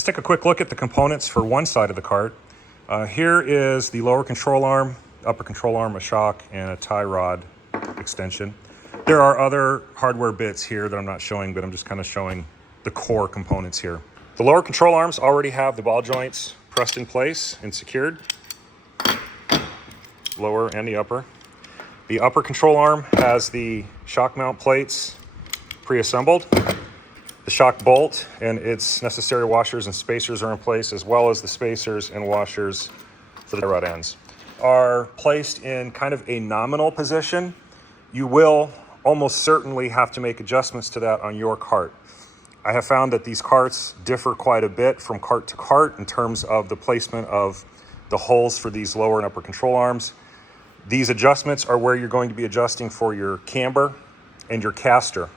Let's take a quick look at the components for one side of the cart. Here is the lower control arm, upper control arm, a shock, and a tie rod extension. There are other hardware bits here that I'm not showing, but I'm just kind of showing the core components here. The lower control arms already have the ball joints pressed in place and secured, lower and the upper. The upper control arm has the shock mount plates pre-assembled. The shock bolt and its necessary washers and spacers are in place, as well as the spacers and washers for the rod ends are placed in kind of a nominal position. You will almost certainly have to make adjustments to that on your cart. I have found that these carts differ quite a bit from cart to cart in terms of the placement of the holes for these lower and upper control arms. These adjustments are where you're going to be adjusting for your camber and your caster.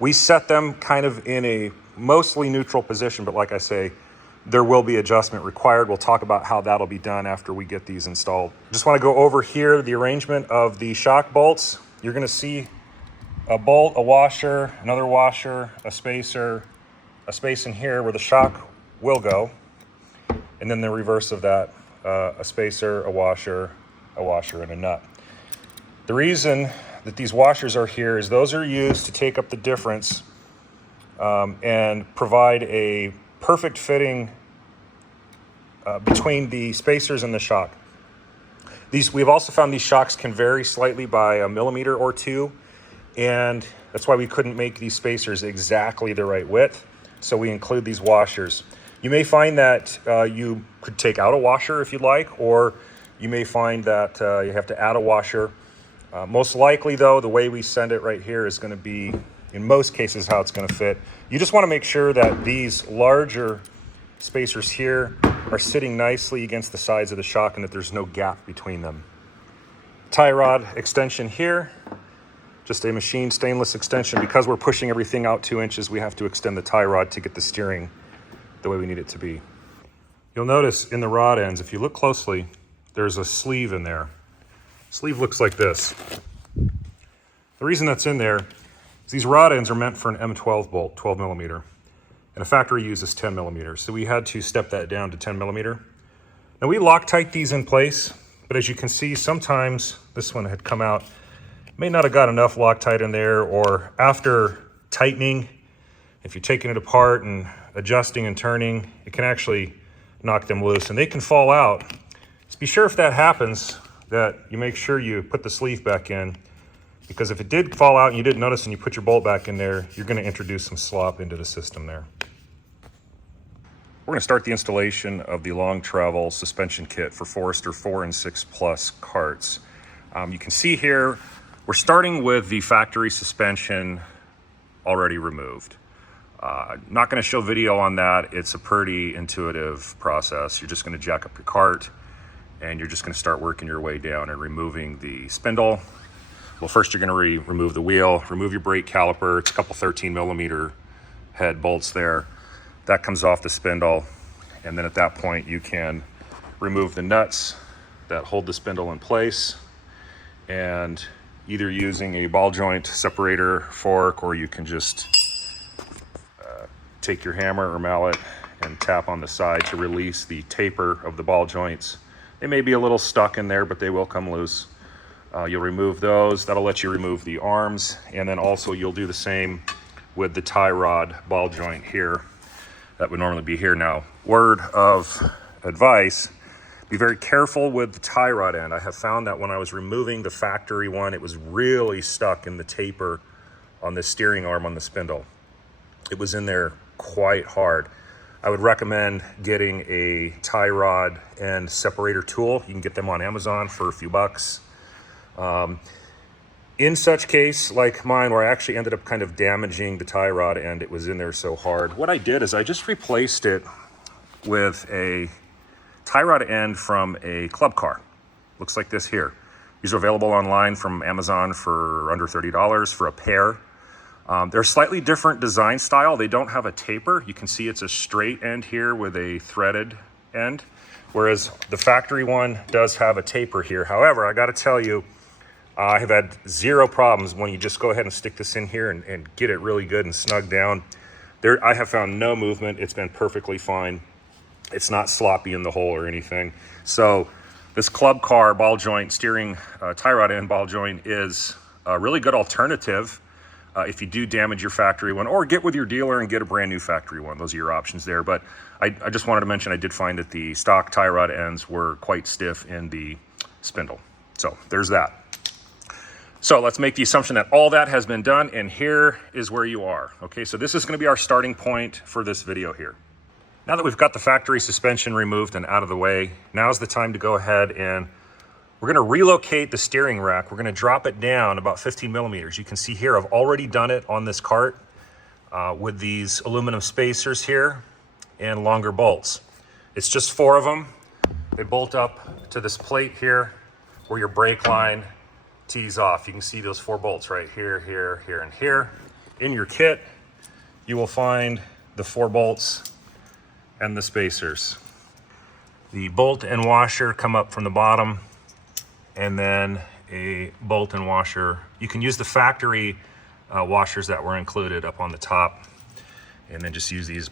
We set them kind of in a mostly neutral position, but like I say, there will be adjustment required. We'll talk about how that'll be done after we get these installed. Just want to go over here the arrangement of the shock bolts. You're going to see a bolt, a washer, another washer, a spacer, a space in here where the shock will go, and then the reverse of that, a spacer, a washer, and a nut. The reason that these washers are here is those are used to take up the difference and provide a perfect fitting between the spacers and the shock. We've also found these shocks can vary slightly by a millimeter or two, and that's why we couldn't make these spacers exactly the right width, so we include these washers. You may find that you could take out a washer if you'd like, or you may find that you have to add a washer. Most likely, though, the way we send it right here is going to be, in most cases, how it's going to fit. You just want to make sure that these larger spacers here are sitting nicely against the sides of the shock and that there's no gap between them. Tie rod extension here, just a machined stainless extension. Because we're pushing everything out 2 inches, we have to extend the tie rod to get the steering the way we need it to be. You'll notice in the rod ends, if you look closely, there's a sleeve in there. Sleeve looks like this. The reason that's in there is these rod ends are meant for an M12 bolt, 12 millimeter, and a factory uses 10 millimeters. So we had to step that down to 10 millimeter. Now we Loctite these in place, but as you can see, sometimes this one had come out, may not have got enough Loctite in there, or after tightening, if you're taking it apart and adjusting and turning, it can actually knock them loose and they can fall out. Just be sure if that happens that you make sure you put the sleeve back in, because if it did fall out and you didn't notice and you put your bolt back in there, you're going to introduce some slop into the system there. We're going to start the installation of the long travel suspension kit for Forrester 4 and 6 Plus carts. You can see here, we're starting with the factory suspension already removed. Not going to show video on that. It's a pretty intuitive process. You're just going to jack up your cart and you're just going to start working your way down and removing the spindle. Well, first you're going to remove the wheel, remove your brake caliper. It's a couple 13 millimeter head bolts there. That comes off the spindle. And then at that point you can remove the nuts that hold the spindle in place, and either using a ball joint separator fork, or you can just take your hammer or mallet and tap on the side to release the taper of the ball joints. They may be a little stuck in there, but they will come loose. You'll remove those. That'll let you remove the arms, and then also you'll do the same with the tie rod ball joint here. That would normally be here now. Word of advice, be very careful with the tie rod end. I have found that when I was removing the factory one, it was really stuck in the taper on the steering arm on the spindle. It was in there quite hard. I would recommend getting a tie rod and separator tool. You can get them on Amazon for a few bucks. In such case, like mine, where I actually ended up kind of damaging the tie rod and it was in there so hard, what I did is I just replaced it with a tie rod end from a club car. Looks like this here. These are available online from Amazon for under $30 for a pair. They're a slightly different design style. They don't have a taper. You can see it's a straight end here with a threaded end, whereas the factory one does have a taper here. However, I got to tell you, I have had zero problems when you just go ahead and stick this in here and get it really good and snug down. There, I have found no movement. It's been perfectly fine. It's not sloppy in the hole or anything. So this club car ball joint steering tie rod end ball joint is a really good alternative if you do damage your factory one, or get with your dealer and get a brand new factory one. Those are your options there. But I just wanted to mention I did find that the stock tie rod ends were quite stiff in the spindle. So there's that. So let's make the assumption that all that has been done, and here is where you are. Okay, so this is going to be our starting point for this video here. Now that we've got the factory suspension removed and out of the way, now's the time to go ahead and we're going to relocate the steering rack. We're going to drop it down about 15 millimeters. You can see here I've already done it on this cart with these aluminum spacers here and longer bolts. It's just 4 of them. They bolt up to this plate here where your brake line tees off. You can see those 4 bolts right here, here, here, and here. In your kit, you will find the 4 bolts and the spacers. The bolt and washer come up from the bottom, and then a bolt and washer. You can use the factory washers that were included up on the top, and then just use these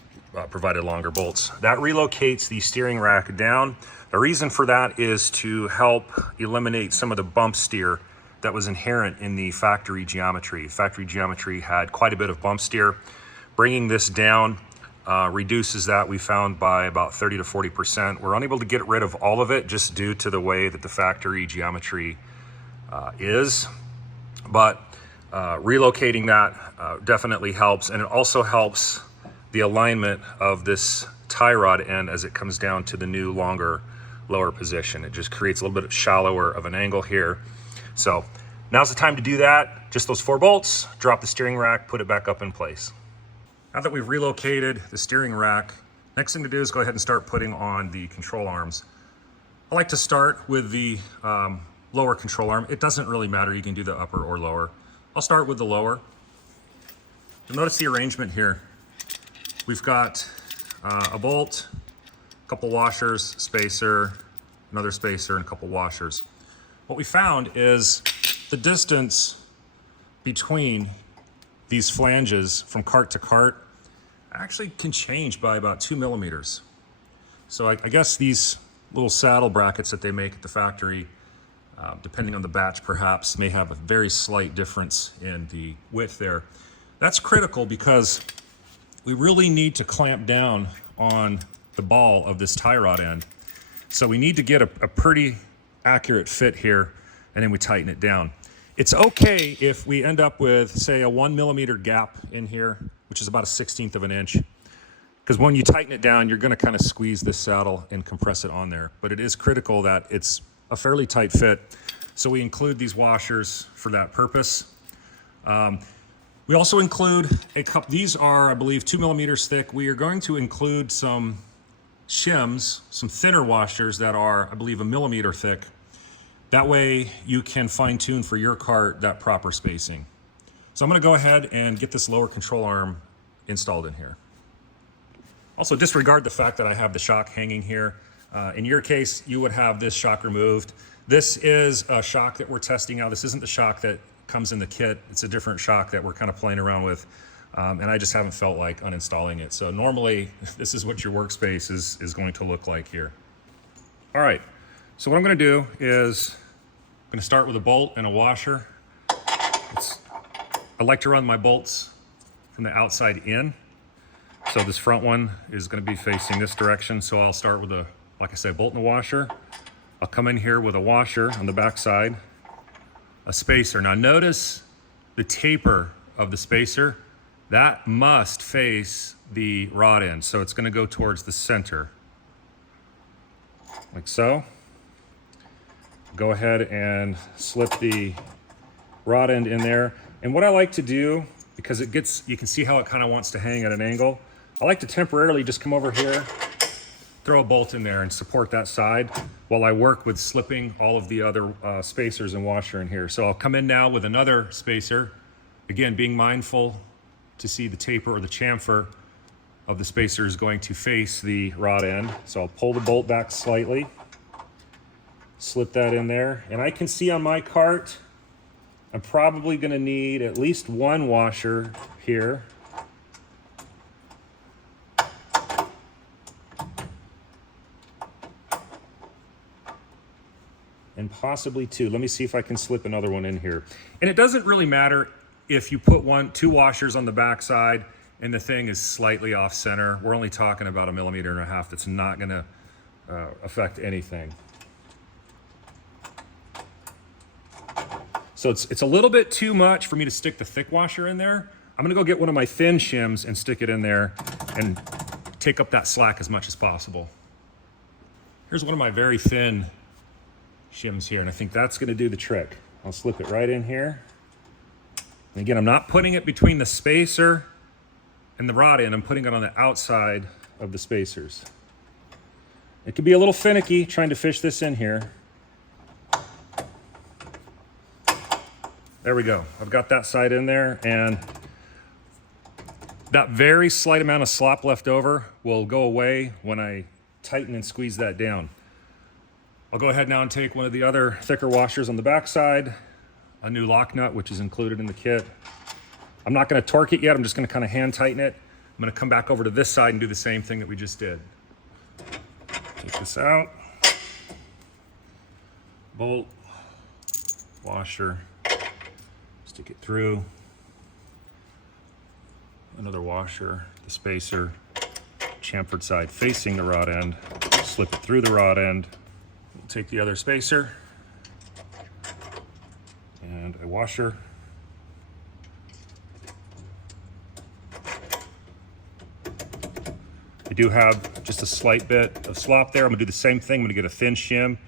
provided longer bolts. That relocates the steering rack down. The reason for that is to help eliminate some of the bump steer that was inherent in the factory geometry. Factory geometry had quite a bit of bump steer. Bringing this down reduces that, we found, by about 30 to 40%. We're unable to get rid of all of it just due to the way that the factory geometry is, but relocating that definitely helps, and it also helps the alignment of this tie rod end as it comes down to the new longer lower position. It just creates a little bit shallower of an angle here. So now's the time to do that. Just those 4 bolts, drop the steering rack, put it back up in place. Now that we've relocated the steering rack, next thing to do is go ahead and start putting on the control arms. I like to start with the lower control arm. It doesn't really matter, you can do the upper or lower. I'll start with the lower. You'll notice the arrangement here. We've got a bolt, a couple washers, spacer, another spacer, and a couple washers. What we found is the distance between these flanges from cart to cart actually can change by about 2 millimeters. So I guess these little saddle brackets that they make at the factory, depending on the batch perhaps, may have a very slight difference in the width there. That's critical because we really need to clamp down on the ball of this tie rod end. So we need to get a pretty accurate fit here, and then we tighten it down. It's okay if we end up with, say, a 1 millimeter gap in here, which is about a 1/16 of an inch, because when you tighten it down, you're going to kind of squeeze this saddle and compress it on there. But it is critical that it's a fairly tight fit, so we include these washers for that purpose. We also include a cup. These are, I believe, 2 millimeters thick. We are going to include some shims, some thinner washers that are, I believe, 1 millimeter thick. That way you can fine tune for your cart that proper spacing. So I'm going to go ahead and get this lower control arm installed in here. Also, disregard the fact that I have the shock hanging here. In your case, you would have this shock removed. This is a shock that we're testing out. This isn't the shock that comes in the kit. It's a different shock that we're kind of playing around with. And I just haven't felt like uninstalling it. So normally, this is what your workspace is going to look like here. All right, so what I'm going to do is I'm going to start with a bolt and a washer. I like to run my bolts from the outside in. So this front one is going to be facing this direction. So I'll start with like I said, bolt and a washer. I'll come in here with a washer on the back side, a spacer. Now notice the taper of the spacer. That must face the rod end. So it's going to go towards the center, like so. Go ahead and slip the rod end in there. And what I like to do, because you can see how it kind of wants to hang at an angle, I like to temporarily just come over here, throw a bolt in there and support that side while I work with slipping all of the other spacers and washer in here. So I'll come in now with another spacer, again, being mindful to see the taper or the chamfer of the spacer is going to face the rod end. So I'll pull the bolt back slightly, slip that in there, and I can see on my cart I'm probably going to need at least one washer here and possibly 2. Let me see if I can slip another one in here. And it doesn't really matter if you put 2 washers on the back side and the thing is slightly off center. We're only talking about 1.5 millimeters. That's not gonna affect anything. So it's a little bit too much for me to stick the thick washer in there. I'm gonna go get one of my thin shims and stick it in there and take up that slack as much as possible. Here's one of my very thin shims here, and I think that's gonna do the trick. I'll slip it right in here. And again, I'm not putting it between the spacer and the rod end. I'm putting it on the outside of the spacers. It could be a little finicky trying to fish this in here. There we go. I've got that side in there, and that very slight amount of slop left over will go away when I tighten and squeeze that down. I'll go ahead now and take one of the other thicker washers on the back side, a new lock nut, which is included in the kit. I'm not gonna torque it yet. I'm just gonna kind of hand tighten it. I'm gonna come back over to this side and do the same thing that we just did. Take this out. Bolt, washer, stick it through. Another washer, the spacer, chamfered side facing the rod end. Slip it through the rod end. Take the other spacer and a washer. I do have just a slight bit of slop there. I'm gonna do the same thing. I'm gonna get a thin shim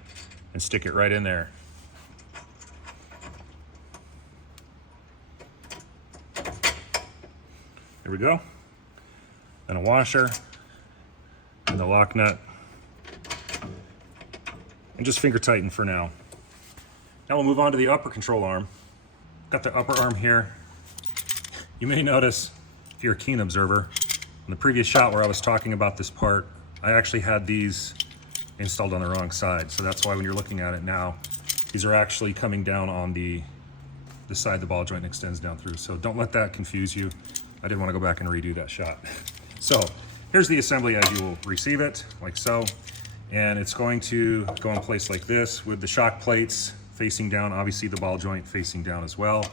and stick it right in there. There we go. Then a washer and the lock nut. And just finger tighten for now. Now we'll move on to the upper control arm. Got the upper arm here. You may notice, if you're a keen observer, in the previous shot where I was talking about this part, I actually had these installed on the wrong side. So that's why when you're looking at it now, these are actually coming down on the side the ball joint extends down through. So don't let that confuse you. I didn't want to go back and redo that shot. So here's the assembly as you will receive it, like so. And it's going to go in place like this with the shock plates facing down, obviously the ball joint facing down as well.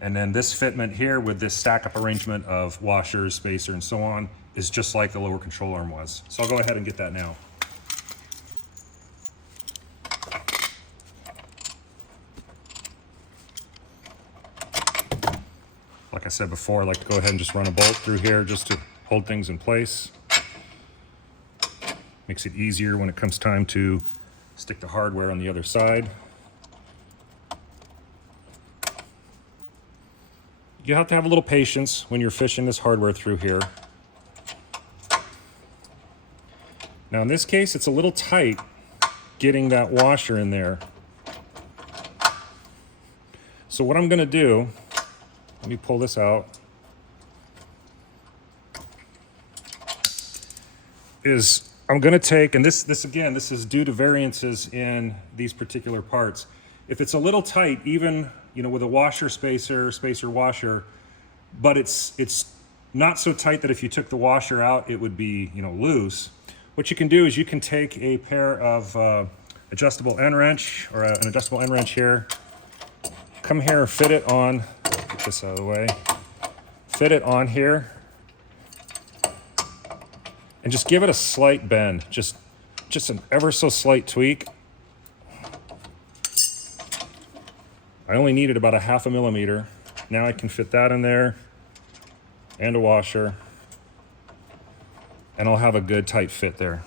And then this fitment here with this stack up arrangement of washers, spacer, and so on is just like the lower control arm was. So I'll go ahead and get that now. Like I said before, I like to go ahead and just run a bolt through here just to hold things in place. Makes it easier when it comes time to stick the hardware on the other side. You have to have a little patience when you're fishing this hardware through here. Now in this case, it's a little tight getting that washer in there. So what I'm gonna do, let me pull this out, is I'm gonna take, and this again, this is due to variances in these particular parts. If it's a little tight, even with a washer, spacer washer, but it's not so tight that if you took the washer out, it would be loose. What you can do is you can take a pair of adjustable end wrench or an adjustable end wrench here. Come here and fit it on. Get this out of the way. Fit it on here, and just give it a slight bend. Just an ever so slight tweak. I only needed about 1/2 millimeter. Now I can fit that in there and a washer, and I'll have a good tight fit there.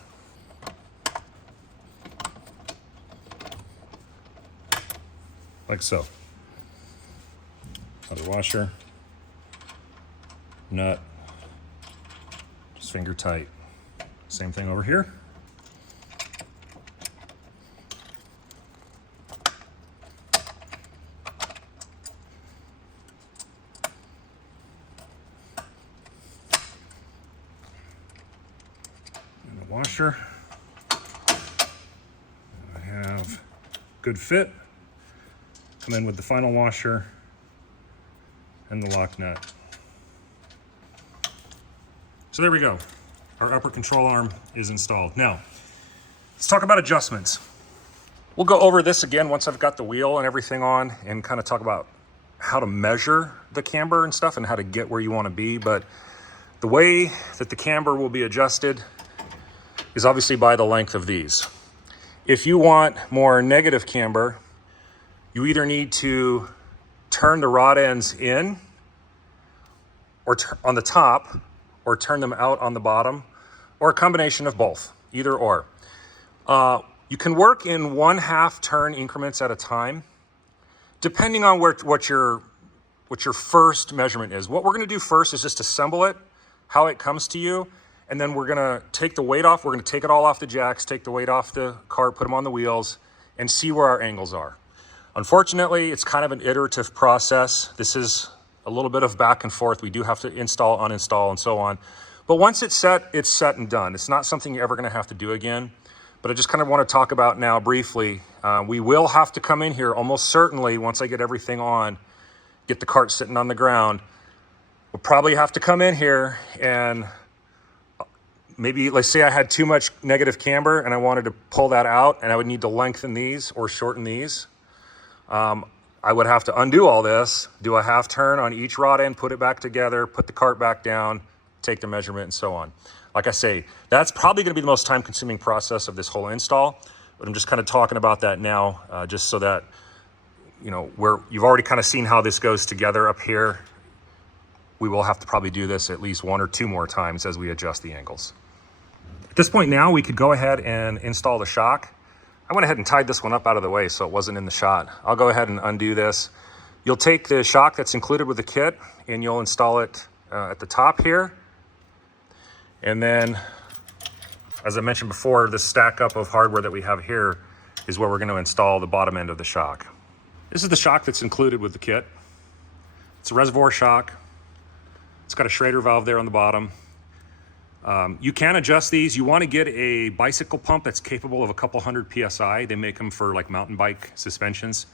Like so. Another washer, nut, just finger tight. Same thing over here. Washer. I have good fit. Come in with the final washer and the lock nut. So there we go. Our upper control arm is installed. Now, let's talk about adjustments. We'll go over this again once I've got the wheel and everything on and kind of talk about how to measure the camber and stuff and how to get where you want to be. But the way that the camber will be adjusted is obviously by the length of these. If you want more negative camber, you either need to turn the rod ends in or on the top, or turn them out on the bottom, or a combination of both, either or. You can work in 1/2 turn increments at a time, depending on what your first measurement is. What we're gonna do first is just assemble it, how it comes to you, and then we're gonna take the weight off. We're gonna take it all off the jacks, take the weight off the cart, put them on the wheels, and see where our angles are. Unfortunately, it's kind of an iterative process. This is a little bit of back and forth. We do have to install, uninstall, and so on. But once it's set and done. It's not something you're ever gonna have to do again. But I just kind of want to talk about now briefly. We will have to come in here almost certainly once I get everything on, get the cart sitting on the ground. We'll probably have to come in here and maybe, let's say I had too much negative camber and I wanted to pull that out, and I would need to lengthen these or shorten these. I would have to undo all this, do a 1/2 turn on each rod end, put it back together, put the cart back down, take the measurement, and so on. Like I say, that's probably gonna be the most time-consuming process of this whole install, but I'm just kind of talking about that now, just so that, you know, you've already kind of seen how this goes together up here. We will have to probably do this at least 1 or 2 more times as we adjust the angles. At this point now, we could go ahead and install the shock. I went ahead and tied this one up out of the way so it wasn't in the shot. I'll go ahead and undo this. You'll take the shock that's included with the kit and you'll install it at the top here. And then, as I mentioned before, the stack up of hardware that we have here is where we're going to install the bottom end of the shock. This is the shock that's included with the kit. It's a reservoir shock. It's got a Schrader valve there on the bottom. You can adjust these. You want to get a bicycle pump that's capable of a couple hundred PSI. They make them for like mountain bike suspensions.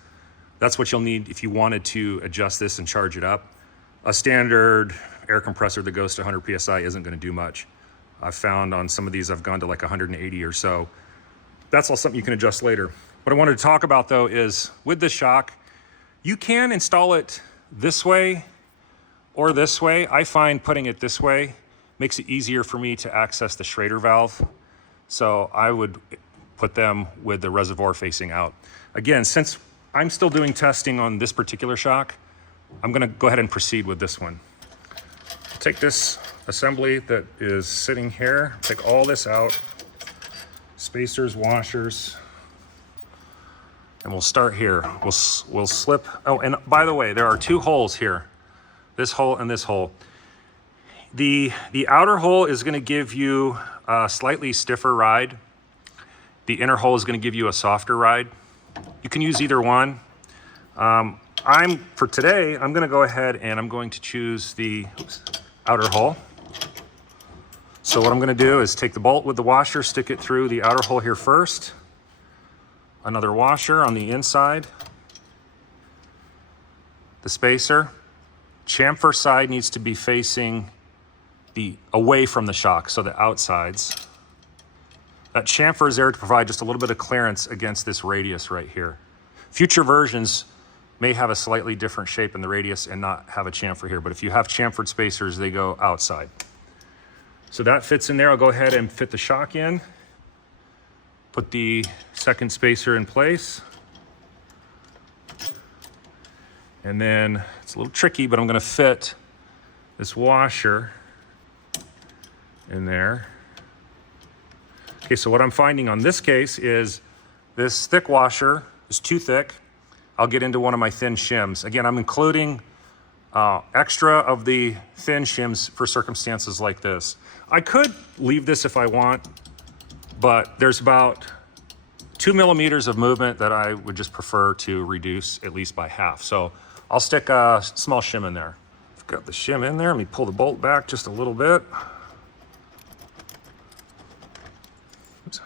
That's what you'll need if you wanted to adjust this and charge it up. A standard air compressor that goes to 100 PSI isn't going to do much. I've found on some of these I've gone to like 180 or so. That's all something you can adjust later. What I wanted to talk about though is with the shock, you can install it this way or this way. I find putting it this way makes it easier for me to access the Schrader valve. So I would put them with the reservoir facing out. Again, since I'm still doing testing on this particular shock, I'm gonna go ahead and proceed with this one. Take this assembly that is sitting here, take all this out, spacers, washers, and we'll start here. We'll slip, oh, and by the way, there are 2 holes here, this hole and this hole. The outer hole is gonna give you a slightly stiffer ride. The inner hole is gonna give you a softer ride. You can use either one. For today, I'm gonna go ahead and I'm going to choose the outer hole. So what I'm gonna do is take the bolt with the washer, stick it through the outer hole here first, another washer on the inside, the spacer. Chamfer side needs to be facing away from the shock, so the outsides. That chamfer is there to provide just a little bit of clearance against this radius right here. Future versions may have a slightly different shape in the radius and not have a chamfer here, but if you have chamfered spacers, they go outside. So that fits in there. I'll go ahead and fit the shock in, put the second spacer in place. And then it's a little tricky, but I'm gonna fit this washer in there. Okay, so what I'm finding on this case is this thick washer is too thick. I'll get into one of my thin shims. Again, I'm including extra of the thin shims for circumstances like this. I could leave this if I want, but there's about 2 millimeters of movement that I would just prefer to reduce at least by half. So I'll stick a small shim in there. I've got the shim in there. Let me pull the bolt back just a little bit. Oops.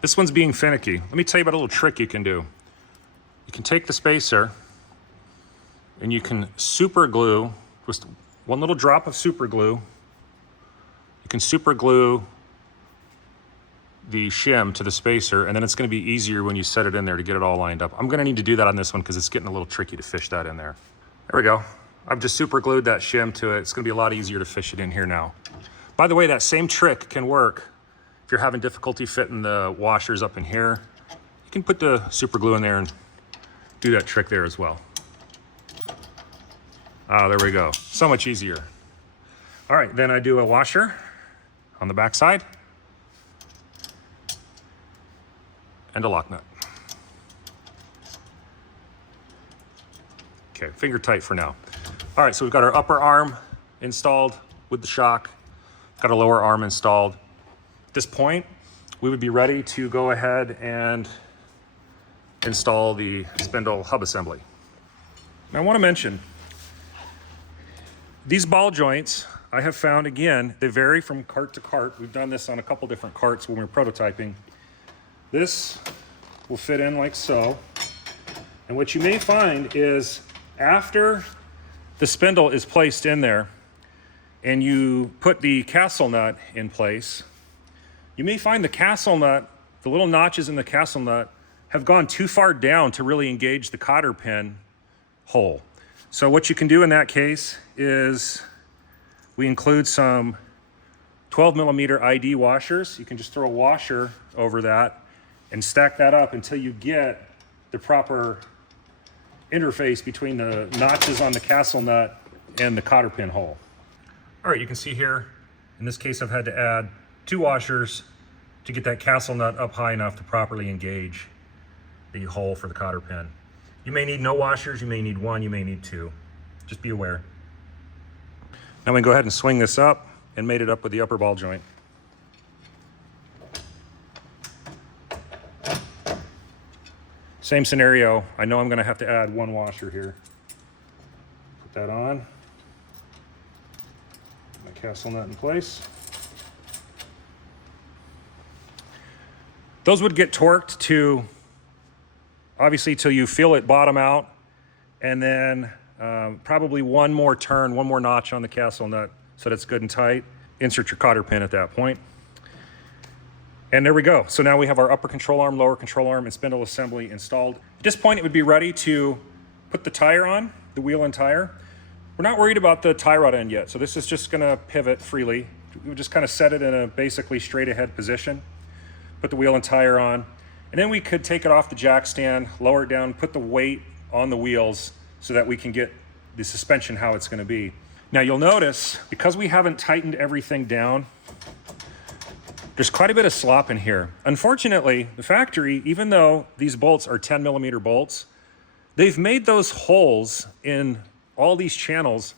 This one's being finicky. Let me tell you about a little trick you can do. You can take the spacer and you can super glue, just one little drop of super glue. You can super glue the shim to the spacer, and then it's going to be easier when you set it in there to get it all lined up. I'm going to need to do that on this one because it's getting a little tricky to fish that in there. There we go. I've just super glued that shim to it. It's going to be a lot easier to fish it in here now. By the way, that same trick can work if you're having difficulty fitting the washers up in here. You can put the super glue in there and do that trick there as well. Ah, there we go. So much easier. All right, then I do a washer on the back side and a lock nut. Okay, finger tight for now. All right, so we've got our upper arm installed with the shock, got a lower arm installed. At this point, we would be ready to go ahead and install the spindle hub assembly. Now I want to mention, these ball joints, I have found, again, they vary from cart to cart. We've done this on a couple different carts when we were prototyping. This will fit in like so. And what you may find is after the spindle is placed in there and you put the castle nut in place, you may find the castle nut, the little notches in the castle nut, have gone too far down to really engage the cotter pin hole. So what you can do in that case is we include some 12mm ID washers. You can just throw a washer over that and stack that up until you get the proper interface between the notches on the castle nut and the cotter pin hole. All right, you can see here, in this case, I've had to add 2 washers to get that castle nut up high enough to properly engage the hole for the cotter pin. You may need no washers, you may need 1, you may need 2. Just be aware. Now we can go ahead and swing this up and mate it up with the upper ball joint. Same scenario. I know I'm going to have to add 1 washer here. Put that on. My castle nut in place. Those would get torqued to, obviously, till you feel it bottom out, and then probably 1 more turn, 1 more notch on the castle nut so that it's good and tight. Insert your cotter pin at that point. And there we go. So now we have our upper control arm, lower control arm, and spindle assembly installed. At this point, it would be ready to put the tire on, the wheel and tire. We're not worried about the tie rod end yet, so this is just gonna pivot freely. We would just kind of set it in a basically straight ahead position, put the wheel and tire on, and then we could take it off the jack stand, lower it down, put the weight on the wheels so that we can get the suspension how it's gonna be. Now you'll notice, because we haven't tightened everything down, there's quite a bit of slop in here. Unfortunately, the factory, even though these bolts are 10mm bolts, they've made those holes in all these channels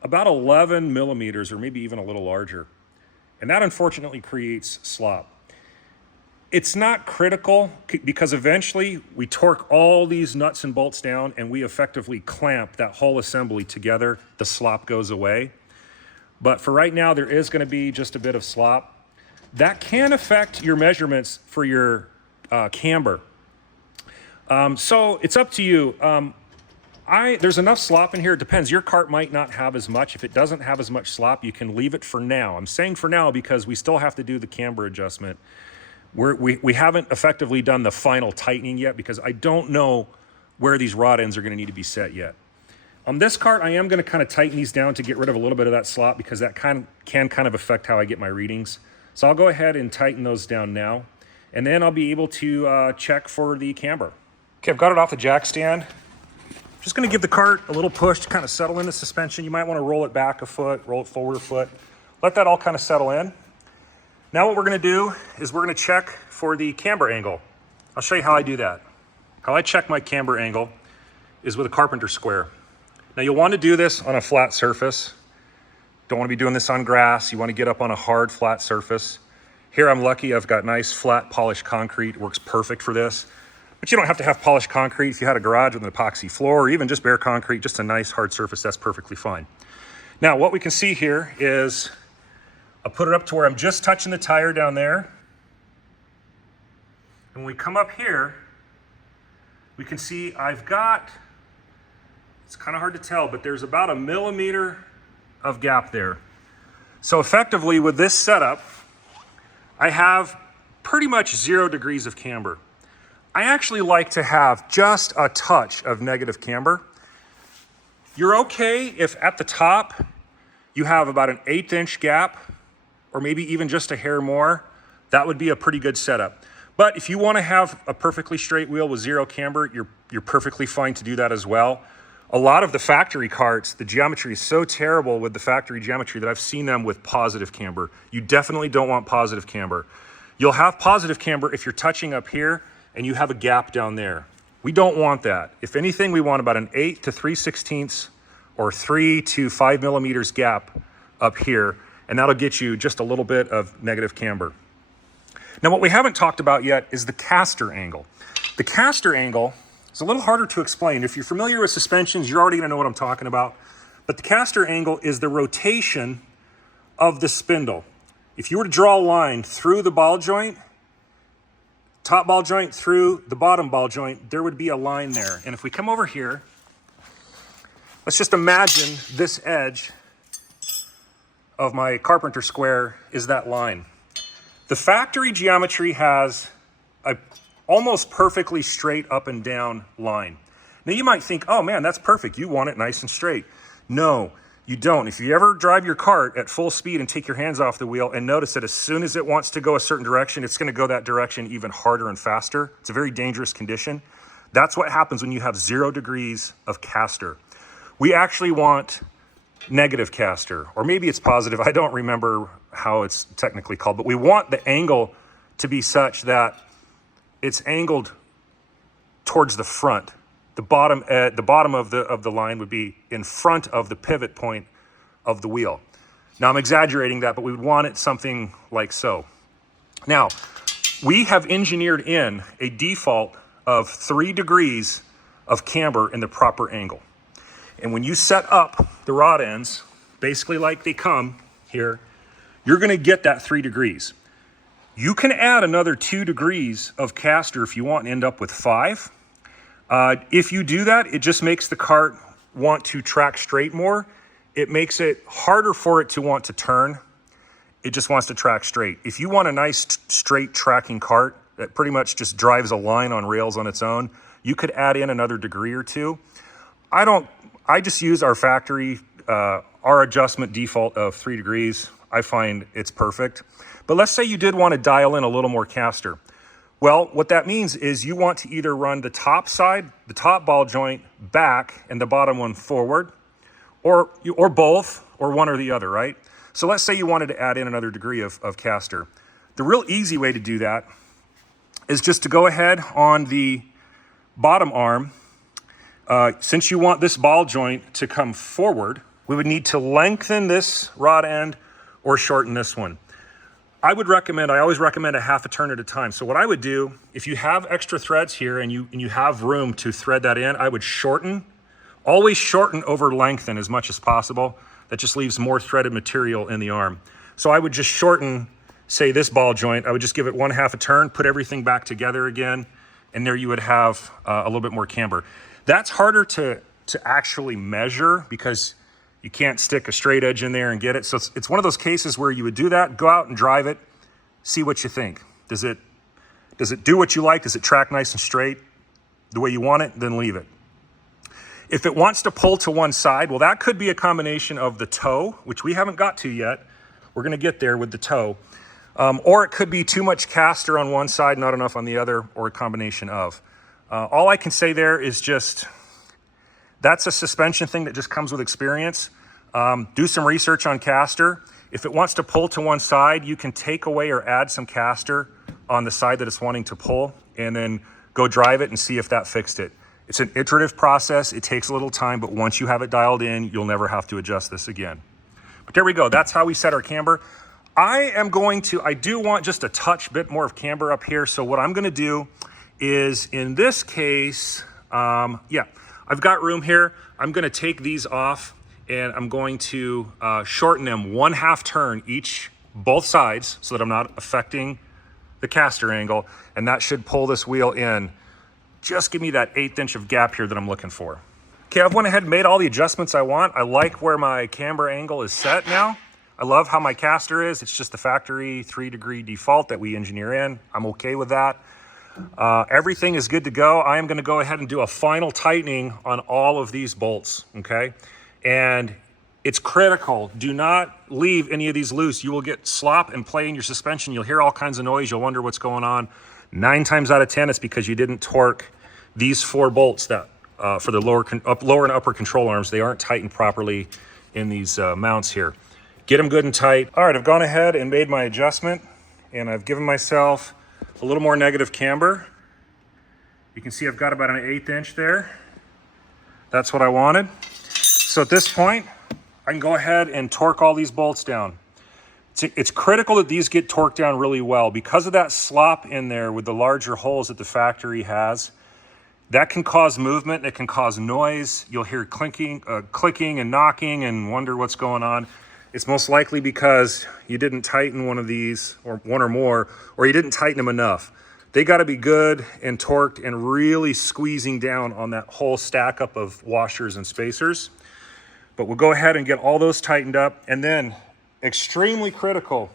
about 11mm or maybe even a little larger. And that unfortunately creates slop. It's not critical because eventually we torque all these nuts and bolts down and we effectively clamp that whole assembly together. The slop goes away. But for right now, there is going to be just a bit of slop. That can affect your measurements for your camber. So it's up to you. There's enough slop in here. It depends. Your cart might not have as much. If it doesn't have as much slop, you can leave it for now. I'm saying for now because we still have to do the camber adjustment. We haven't effectively done the final tightening yet because I don't know where these rod ends are going to need to be set yet. On this cart, I am going to kind of tighten these down to get rid of a little bit of that slop because that can kind of affect how I get my readings. So I'll go ahead and tighten those down now, and then I'll be able to check for the camber. Okay, I've got it off the jack stand. Just gonna give the cart a little push to kind of settle in the suspension. You might wanna roll it back a foot, roll it forward a foot. Let that all kind of settle in. Now what we're gonna do is we're gonna check for the camber angle. I'll show you how I do that. How I check my camber angle is with a carpenter square. Now you'll wanna do this on a flat surface. Don't want to be doing this on grass. You want to get up on a hard, flat surface. Here I'm lucky. I've got nice, flat, polished concrete. It works perfect for this. But you don't have to have polished concrete. If you had a garage with an epoxy floor or even just bare concrete, just a nice, hard surface, that's perfectly fine. Now, what we can see here is I'll put it up to where I'm just touching the tire down there. And when we come up here, we can see I've got, it's kind of hard to tell, but there's about 1 millimeter of gap there. So effectively with this setup, I have pretty much 0 degrees of camber. I actually like to have just a touch of negative camber. You're okay if at the top you have about an 1/8 inch gap, or maybe even just a hair more. That would be a pretty good setup. But if you want to have a perfectly straight wheel with 0 camber, you're perfectly fine to do that as well. A lot of the factory carts, the geometry is so terrible with the factory geometry that I've seen them with positive camber. You definitely don't want positive camber. You'll have positive camber if you're touching up here and you have a gap down there. We don't want that. If anything, we want about an 1/8 to 3/16 or 3 to 5 millimeters gap up here, and that'll get you just a little bit of negative camber. Now, what we haven't talked about yet is the caster angle. The caster angle is a little harder to explain. If you're familiar with suspensions, you're already gonna know what I'm talking about. But the caster angle is the rotation of the spindle. If you were to draw a line through the ball joint, top ball joint through the bottom ball joint, there would be a line there. And if we come over here, let's just imagine this edge of my carpenter square is that line. The factory geometry has a almost perfectly straight up and down line. Now you might think, oh man, that's perfect. You want it nice and straight. No, you don't. If you ever drive your cart at full speed and take your hands off the wheel and notice that as soon as it wants to go a certain direction, it's gonna go that direction even harder and faster. It's a very dangerous condition. That's what happens when you have 0 degrees of caster. We actually want negative caster, or maybe it's positive. I don't remember how it's technically called, but we want the angle to be such that it's angled towards the front. The bottom of the line would be in front of the pivot point of the wheel. Now I'm exaggerating that, but we would want it something like so. Now, we have engineered in a default of 3 degrees of camber in the proper angle. And when you set up the rod ends, basically like they come here, you're gonna get that 3 degrees. You can add another 2 degrees of caster if you want and end up with 5. If you do that, it just makes the cart want to track straight more. It makes it harder for it to want to turn. It just wants to track straight. If you want a nice straight tracking cart that pretty much just drives a line on rails on its own, you could add in another degree or 2. I just use our factory, our adjustment default of 3 degrees. I find it's perfect. But let's say you did want to dial in a little more caster. Well, what that means is you want to either run the top side, the top ball joint back and the bottom one forward, or both, or one or the other, right? So let's say you wanted to add in another degree of caster. The real easy way to do that is just to go ahead on the bottom arm. Since you want this ball joint to come forward, we would need to lengthen this rod end or shorten this one. I always recommend a half a turn at a time. So what I would do, if you have extra threads here and you have room to thread that in, I would shorten, always shorten over lengthen as much as possible. That just leaves more threaded material in the arm. So I would just shorten, say this ball joint, I would just give it 1/2 a turn, put everything back together again, and there you would have a little bit more camber. That's harder to actually measure because you can't stick a straight edge in there and get it. So it's one of those cases where you would do that, go out and drive it, see what you think. Does it do what you like? Does it track nice and straight the way you want it? Then leave it. If it wants to pull to one side, well, that could be a combination of the toe, which we haven't got to yet. We're gonna get there with the toe. Or it could be too much caster on one side, not enough on the other, or a combination of. All I can say there is just, that's a suspension thing that just comes with experience. Do some research on caster. If it wants to pull to one side, you can take away or add some caster on the side that it's wanting to pull and then go drive it and see if that fixed it. It's an iterative process. It takes a little time, but once you have it dialed in, you'll never have to adjust this again. But there we go. That's how we set our camber. I do want just a bit more of camber up here. So what I'm gonna do is, in this case, I've got room here. I'm gonna take these off and I'm going to shorten them 1/2 turn both sides, so that I'm not affecting the caster angle, and that should pull this wheel in. Just give me that 1/8 inch of gap here that I'm looking for. Okay, I've went ahead and made all the adjustments I want. I like where my camber angle is set now. I love how my caster is. It's just the factory 3-degree default that we engineer in. I'm okay with that. Everything is good to go. I am gonna go ahead and do a final tightening on all of these bolts, okay? And it's critical. Do not leave any of these loose. You will get slop and play in your suspension. You'll hear all kinds of noise. You'll wonder what's going on. 9 times out of 10, it's because you didn't torque these 4 bolts that for the lower and upper control arms. They aren't tightened properly in these mounts here. Get them good and tight. All right, I've gone ahead and made my adjustment, and I've given myself a little more negative camber. You can see I've got about an 1/8 inch there. That's what I wanted. So at this point, I can go ahead and torque all these bolts down. It's critical that these get torqued down really well because of that slop in there with the larger holes that the factory has. That can cause movement, it can cause noise. You'll hear clicking and knocking and wonder what's going on. It's most likely because you didn't tighten one of these, or one or more, or you didn't tighten them enough. They gotta be good and torqued and really squeezing down on that whole stack up of washers and spacers. But we'll go ahead and get all those tightened up. And then, extremely critical,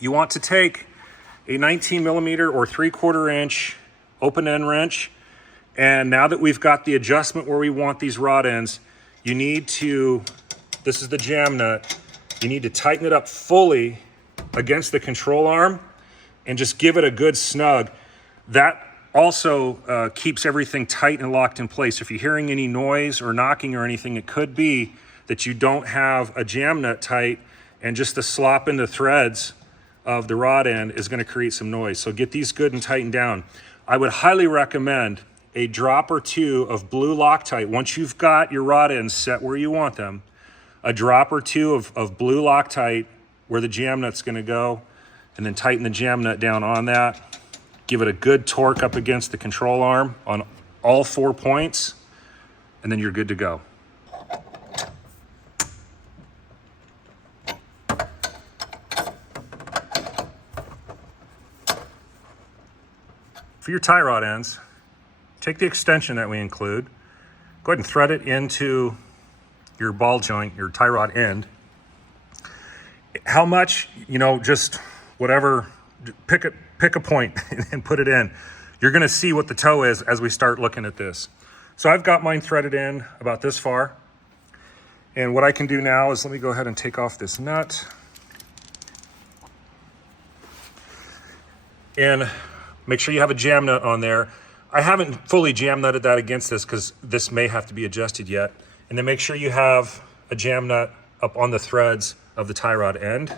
you want to take a 19mm or 3/4 inch open end wrench. And now that we've got the adjustment where we want these rod ends, you need to, this is the jam nut, you need to tighten it up fully against the control arm and just give it a good snug. That also keeps everything tight and locked in place. If you're hearing any noise or knocking or anything, it could be that you don't have a jam nut tight, and just the slop in the threads of the rod end is gonna create some noise. So get these good and tightened down. I would highly recommend a drop or 2 of blue Loctite. Once you've got your rod ends set where you want them, a drop or 2 of blue Loctite where the jam nut's gonna go, and then tighten the jam nut down on that. Give it a good torque up against the control arm on all 4 points, and then you're good to go. For your tie rod ends, take the extension that we include, go ahead and thread it into your ball joint, your tie rod end. How much, you know, just whatever, pick a point and put it in. You're gonna see what the toe is as we start looking at this. So I've got mine threaded in about this far. And what I can do now is, let me go ahead and take off this nut. And make sure you have a jam nut on there. I haven't fully jam nutted that against this because this may have to be adjusted yet. And then make sure you have a jam nut up on the threads of the tie rod end.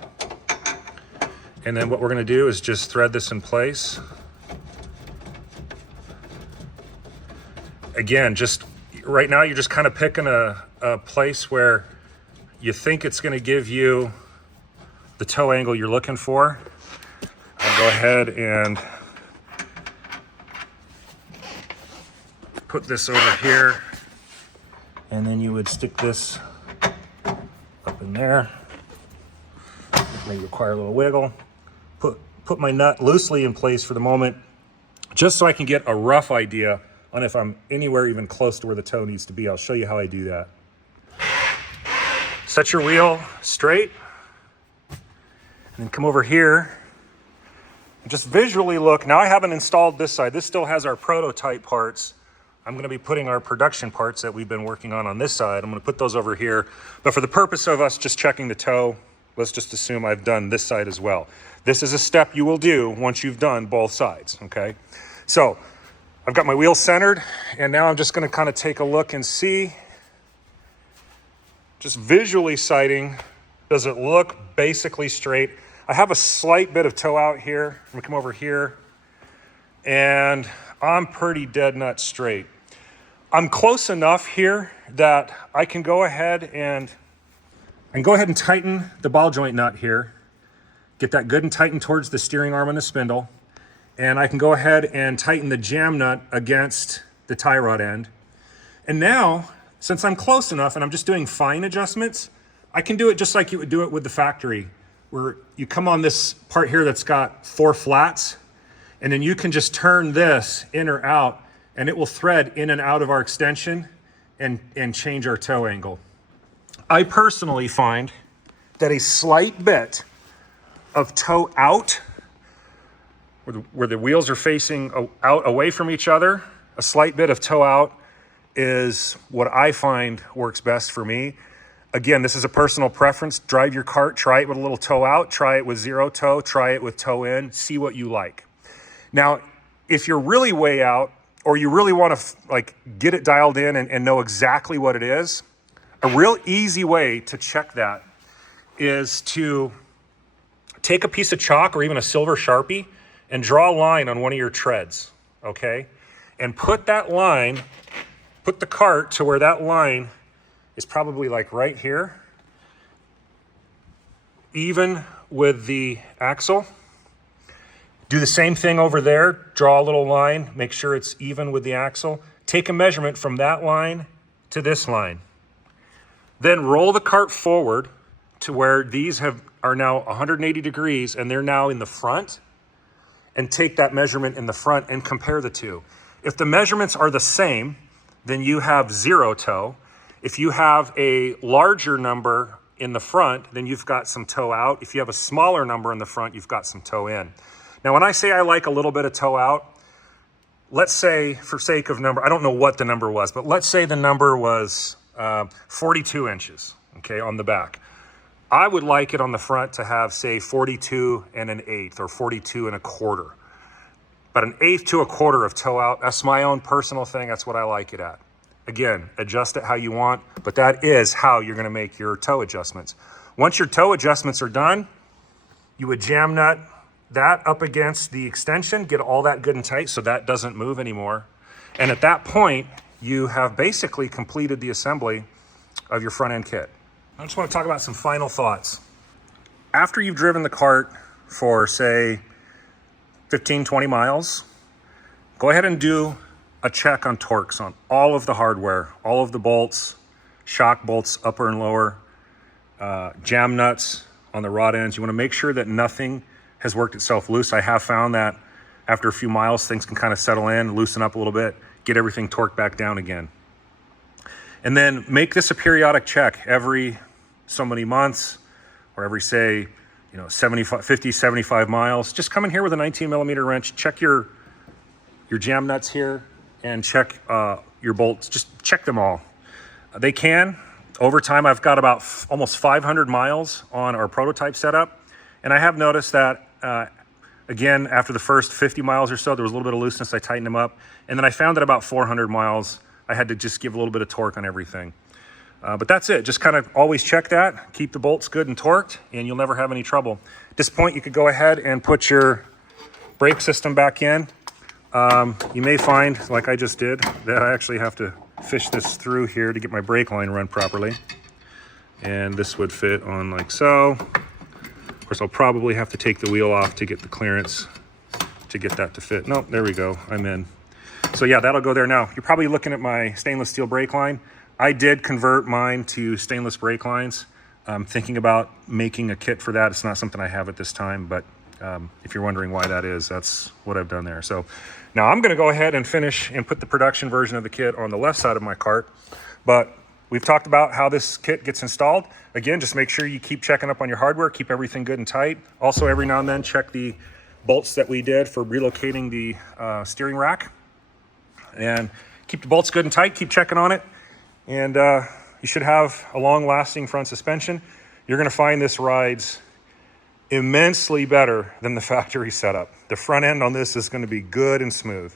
And then what we're gonna do is just thread this in place. Again, just right now you're just kind of picking a place where you think it's gonna give you the toe angle you're looking for. I'll go ahead and put this over here, and then you would stick this up in there. It may require a little wiggle. Put my nut loosely in place for the moment, just so I can get a rough idea on if I'm anywhere even close to where the toe needs to be. I'll show you how I do that. Set your wheel straight, and then come over here and just visually look. Now I haven't installed this side. This still has our prototype parts. I'm gonna be putting our production parts that we've been working on this side. I'm gonna put those over here. But for the purpose of us just checking the toe, let's just assume I've done this side as well. This is a step you will do once you've done both sides, okay? So I've got my wheel centered, and now I'm just gonna kind of take a look and see, just visually sighting, does it look basically straight? I have a slight bit of toe out here. I'm gonna come over here, and I'm pretty dead nut straight. I'm close enough here that I can go ahead and tighten the ball joint nut here, get that good and tightened towards the steering arm and the spindle, and I can go ahead and tighten the jam nut against the tie rod end. And now, since I'm close enough and I'm just doing fine adjustments, I can do it just like you would do it with the factory, where you come on this part here that's got 4 flats, and then you can just turn this in or out, and it will thread in and out of our extension and change our toe angle. I personally find that a slight bit of toe out, where the wheels are facing out away from each other, a slight bit of toe out is what I find works best for me. Again, this is a personal preference. Drive your cart, try it with a little toe out, try it with zero toe, try it with toe in, see what you like. Now, if you're really way out, or you really want to get it dialed in and know exactly what it is, a real easy way to check that is to take a piece of chalk or even a silver Sharpie and draw a line on one of your treads, okay? And put that line, put the cart to where that line is probably like right here, even with the axle. Do the same thing over there, draw a little line, make sure it's even with the axle. Take a measurement from that line to this line. Then roll the cart forward to where these are now 180 degrees and they're now in the front, and take that measurement in the front and compare the two. If the measurements are the same, then you have zero toe. If you have a larger number in the front, then you've got some toe out. If you have a smaller number in the front, you've got some toe in. Now, when I say I like a little bit of toe out, let's say, for sake of number, I don't know what the number was, but let's say the number was 42 inches, okay, on the back. I would like it on the front to have, say, 42 and an eighth or 42 and a quarter. But an eighth to a quarter of toe out, that's my own personal thing. That's what I like it at. Again, adjust it how you want, but that is how you're gonna make your toe adjustments. Once your toe adjustments are done, you would jam nut that up against the extension, get all that good and tight so that doesn't move anymore. And at that point, you have basically completed the assembly of your front end kit. I just want to talk about some final thoughts. After you've driven the cart for, say, 15, 20 miles, go ahead and do a check on torques on all of the hardware, all of the bolts, shock bolts, upper and lower, jam nuts on the rod ends. You want to make sure that nothing has worked itself loose. I have found that after a few miles, things can kind of settle in, loosen up a little bit, get everything torqued back down again. And then make this a periodic check every so many months, or every, say, 50, 75 miles. Just come in here with a 19 millimeter wrench, check your jam nuts here, and check your bolts. Just check them all. They can. Over time, I've got about almost 500 miles on our prototype setup, and I have noticed that, again, after the first 50 miles or so, there was a little bit of looseness. I tightened them up, and then I found that about 400 miles, I had to just give a little bit of torque on everything. But that's it. Just kind of always check that. Keep the bolts good and torqued, and you'll never have any trouble. At this point, you could go ahead and put your brake system back in. You may find, like I just did, that I actually have to fish this through here to get my brake line run properly. And this would fit on like so. Of course, I'll probably have to take the wheel off to get the clearance to get that to fit. No, there we go. I'm in. So yeah, that'll go there now. You're probably looking at my stainless steel brake line. I did convert mine to stainless brake lines. I'm thinking about making a kit for that. It's not something I have at this time, but if you're wondering why that is, that's what I've done there. So now I'm gonna go ahead and finish and put the production version of the kit on the left side of my cart. But we've talked about how this kit gets installed. Again, just make sure you keep checking up on your hardware, keep everything good and tight. Also, every now and then, check the bolts that we did for relocating the steering rack. And keep the bolts good and tight, keep checking on it. And you should have a long-lasting front suspension. You're gonna find this rides immensely better than the factory setup. The front end on this is gonna be good and smooth.